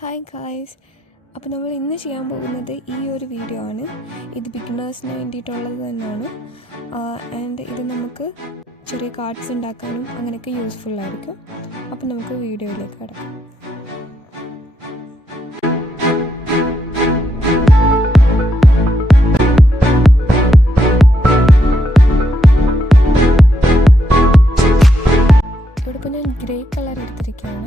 Hi guys, അപ്പോൾ നമ്മൾ ഇന്ന് ചെയ്യാൻ പോകുന്നത് ഈ ഒരു വീഡിയോ ആണ്. ഇത് ബിഗിനേഴ്സിന് വേണ്ടിയിട്ടുള്ളത് തന്നെയാണ്. ആൻഡ് ഇത് നമുക്ക് ചെറിയ കാർഡ്സ് ഉണ്ടാക്കാനും അങ്ങനെയൊക്കെ യൂസ്ഫുൾ ആയിരിക്കും. അപ്പോൾ നമുക്ക് വീഡിയോയിലേക്ക് കിടക്കാം. ഇവിടെ ഇപ്പോൾ ഞാൻ ഗ്രേ കളർ എടുത്തിരിക്കുകയാണ്.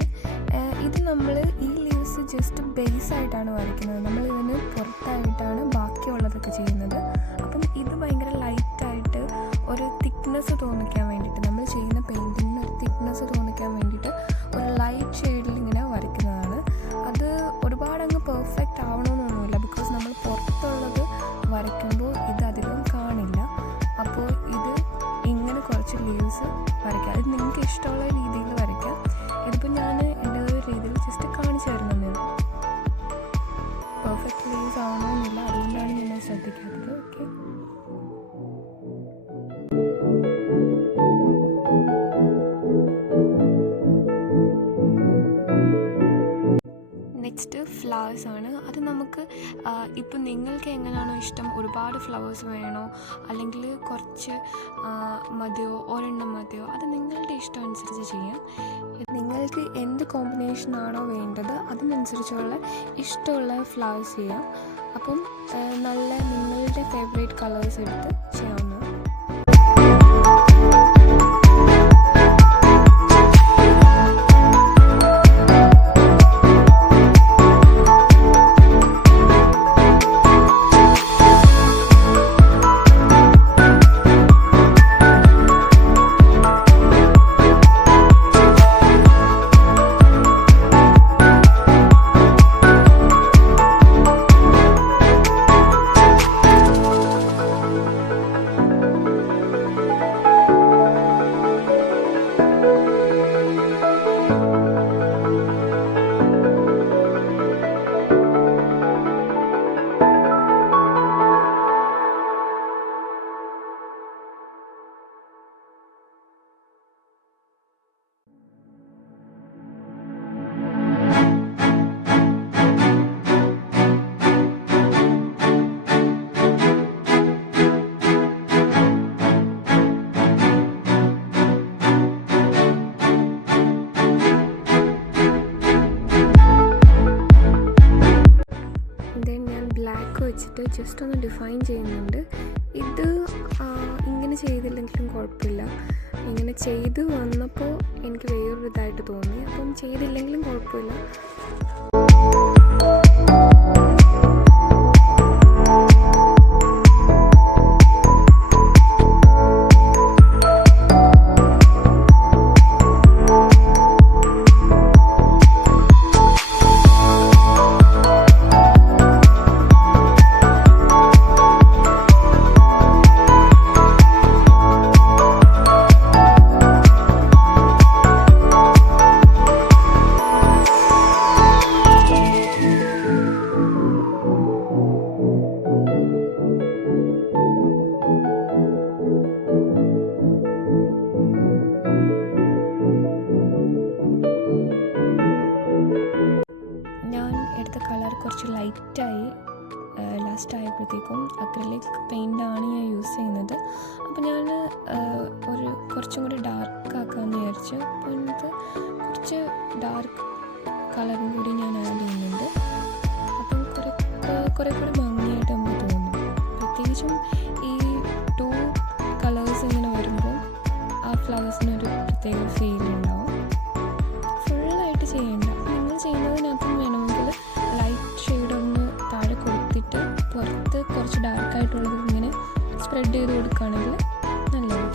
ഇത് നമ്മൾ ഈ ലീവ്സ് ജസ്റ്റ് ബേസ് ആയിട്ടാണ് വരയ്ക്കുന്നത്. നമ്മൾ ഇതിന് പുറത്തായിട്ടാണ് ബാക്കിയുള്ളതൊക്കെ ചെയ്യുന്നത്. അപ്പം ഇത് ഭയങ്കര ലൈറ്റായിട്ട് ഒരു തിക്നെസ് തോന്നിക്കാൻ വേണ്ടിയിട്ട്, നമ്മൾ ചെയ്യുന്ന പെയിൻറ്റിങ്ങിന് ഒരു തിക്നെസ് തോന്നിക്കാൻ വേണ്ടിയിട്ട് ഒരു ലൈറ്റ് ഷെയ്ഡിൽ ഇങ്ങനെ വരയ്ക്കുന്നതാണ്. അത് ഒരുപാട് അങ്ങ് പെർഫെക്റ്റ് ആവണമെന്നൊന്നുമില്ല, ബിക്കോസ് നമ്മൾ പുറത്തുള്ളത് വരയ്ക്കുമ്പോൾ ഇത് അധികം കാണില്ല. അപ്പോൾ ഇത് ഇങ്ങനെ കുറച്ച് ലീവ്സ് വരയ്ക്കാം. ഇത് നിങ്ങൾക്ക് ഇഷ്ടമുള്ള രീതിയിൽ വരയ്ക്കാം. ഇതിപ്പോൾ ഞാൻ എൻ്റേതൊരു രീതിയിൽ ജസ്റ്റ് കാണിച്ചു തരുന്നത്. പെർഫെക്റ്റ് ലീവ്സ് ആവണമെന്നില്ല, അതുകൊണ്ടാണ് ഞാൻ ശ്രദ്ധിക്കാത്തത്. ഓക്കെ, നെക്സ്റ്റ് ഫ്ലവേഴ്സ് ആണ്. അത് നമുക്ക് ഇപ്പം നിങ്ങൾക്ക് എങ്ങനെയാണോ ഇഷ്ടം, ഒരുപാട് ഫ്ലവേഴ്സ് വേണോ അല്ലെങ്കിൽ കുറച്ച് മതിയോ, ഒരെണ്ണം മതിയോ, അത് നിങ്ങളുടെ ഇഷ്ടം അനുസരിച്ച് ചെയ്യാം. നിങ്ങൾക്ക് എന്ത് കോമ്പിനേഷനാണോ വേണ്ടത് അതിനനുസരിച്ചുള്ള ഇഷ്ടമുള്ള ഫ്ലവേഴ്സ് ചെയ്യാം. അപ്പം നല്ല നിങ്ങളുടെ ഫേവറേറ്റ് കളേഴ്സ് എടുത്ത് ചെയ്യാവുന്നതാണ്. വെച്ചിട്ട് ജസ്റ്റ് ഒന്ന് ഡിഫൈൻ ചെയ്യുന്നുണ്ട്. ഇത് ഇങ്ങനെ ചെയ്തില്ലെങ്കിലും കുഴപ്പമില്ല. ഇങ്ങനെ ചെയ്ത് വന്നപ്പോൾ എനിക്ക് വേറൊരു ഇതായിട്ട് തോന്നി. അപ്പം ചെയ്തില്ലെങ്കിലും കുഴപ്പമില്ല. എടുത്ത കളർ കുറച്ച് ലൈറ്റായി ലാസ്റ്റ് ആയപ്പോഴത്തേക്കും അക്രിലിക് പെയിൻ്റാണ് ഞാൻ യൂസ് ചെയ്യുന്നത്. അപ്പോൾ ഞാൻ കുറച്ചും കൂടി ഡാർക്ക് ആക്കാമെന്ന് വിചാരിച്ചു. അപ്പോൾ എനിക്ക് കുറച്ച് ഡാർക്ക് കളറും കൂടി ഞാൻ ആഡ് ചെയ്യുന്നുണ്ട്. അപ്പം കുറേ കൂടി ഭംഗിയായിട്ട് നമുക്ക് തോന്നും. പ്രത്യേകിച്ചും ഈ 2 കളേഴ്സ് ഇങ്ങനെ വരുമ്പോൾ ആ ഫ്ലവേഴ്സിനൊരു പ്രത്യേക ഫീൽ ഉണ്ടാവും. ഫുള്ളായിട്ട് ചെയ്യേണ്ട. നിങ്ങൾ ചെയ്യുന്നതിനകത്തും വേണമെങ്കിൽ ലൈറ്റ് ഷെയ്ഡൊന്ന് താഴെ കൊടുത്തിട്ട് പുറത്ത് കുറച്ച് ഡാർക്കായിട്ടുള്ളത് ഇങ്ങനെ സ്പ്രെഡ് ചെയ്ത് കൊടുക്കുകയാണെങ്കിൽ നല്ലതാണ്.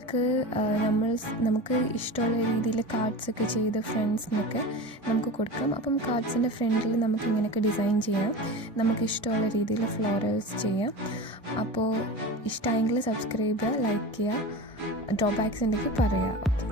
നിങ്ങൾക്ക് നമുക്ക് ഇഷ്ടമുള്ള രീതിയിൽ കാർഡ്സൊക്കെ ചെയ്ത് ഫ്രണ്ട്സിനൊക്കെ നമുക്ക് കൊടുക്കാം. അപ്പം കാർഡ്സിൻ്റെ ഫ്രണ്ടിൽ നമുക്ക് ഇങ്ങനെയൊക്കെ ഡിസൈൻ ചെയ്യാം, നമുക്ക് ഇഷ്ടമുള്ള രീതിയിൽ ഫ്ലോറൽസ് ചെയ്യാം. അപ്പോൾ ഇഷ്ടമായെങ്കിൽ സബ്സ്ക്രൈബ് ചെയ്യുക, ലൈക്ക് ചെയ്യുക, ഡ്രോബാക്സ് ഉണ്ടെങ്കിൽ പറയുക. ഓക്കെ.